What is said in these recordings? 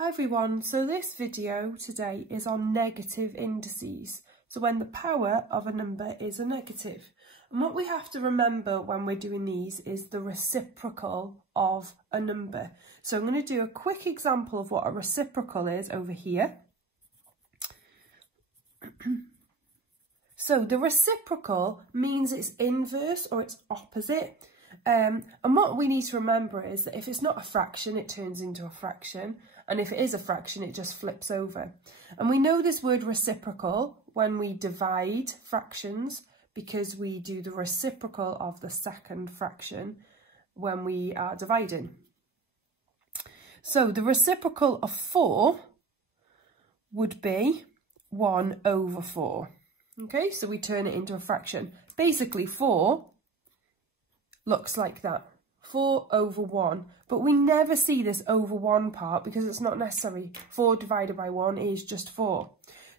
Hi everyone, so this video today is on negative indices, so when the power of a number is a negative. And what we have to remember when we're doing these is the reciprocal of a number. So I'm going to do a quick example of what a reciprocal is over here. So the reciprocal means its inverse or its opposite. And what we need to remember is that if it's not a fraction, it turns into a fraction. And if it is a fraction, it just flips over. And we know this word reciprocal when we divide fractions because we do the reciprocal of the second fraction when we are dividing. So the reciprocal of 4 would be 1 over 4. Okay, so we turn it into a fraction. Basically 4 looks like that, 4 over 1. But we never see this over 1 part because it's not necessary. 4 divided by 1 is just 4.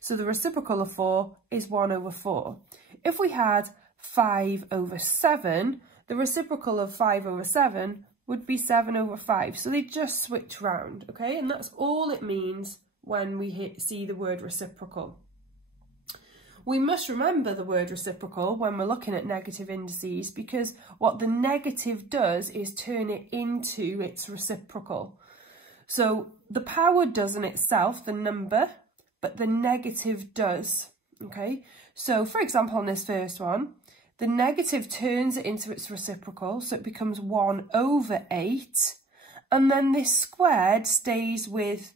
So the reciprocal of 4 is 1 over 4. If we had 5 over 7, the reciprocal of 5 over 7 would be 7 over 5. So they just switch round, okay? And that's all it means when we see the word reciprocal. We must remember the word reciprocal when we're looking at negative indices because what the negative does is turn it into its reciprocal. So the power doesn't itself, the number, but the negative does, okay? So for example, on this first one, the negative turns it into its reciprocal, so it becomes 1 over 8, and then this squared stays with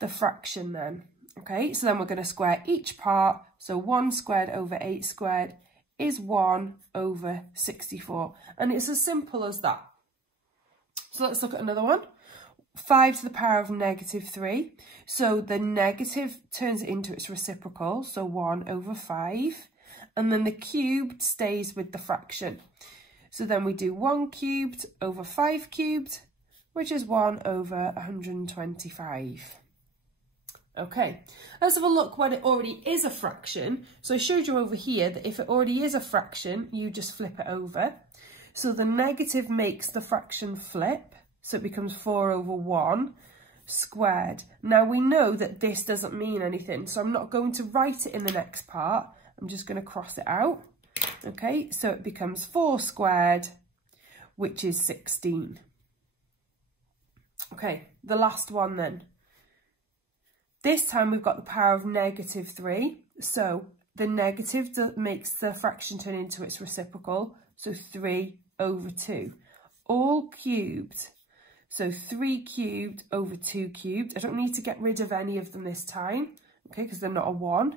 the fraction then. Okay, so then we're going to square each part. So 1 squared over 8 squared is 1 over 64. And it's as simple as that. So let's look at another one. 5 to the power of negative 3. So the negative turns it into its reciprocal. So 1 over 5. And then the cubed stays with the fraction. So then we do 1 cubed over 5 cubed, which is 1 over 125. Okay, let's have a look when it already is a fraction. So I showed you over here that if it already is a fraction, you just flip it over. So the negative makes the fraction flip, so it becomes 4 over 1 squared. Now we know that this doesn't mean anything, so I'm not going to write it in the next part. I'm just going to cross it out. Okay, so it becomes 4 squared, which is 16. Okay, the last one then. This time we've got the power of negative 3, so the negative makes the fraction turn into its reciprocal, so 3 over 2. All cubed, so 3 cubed over 2 cubed. I don't need to get rid of any of them this time, okay, because they're not a 1.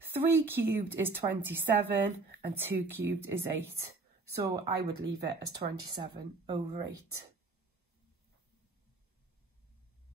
3 cubed is 27 and 2 cubed is 8. So I would leave it as 27 over 8.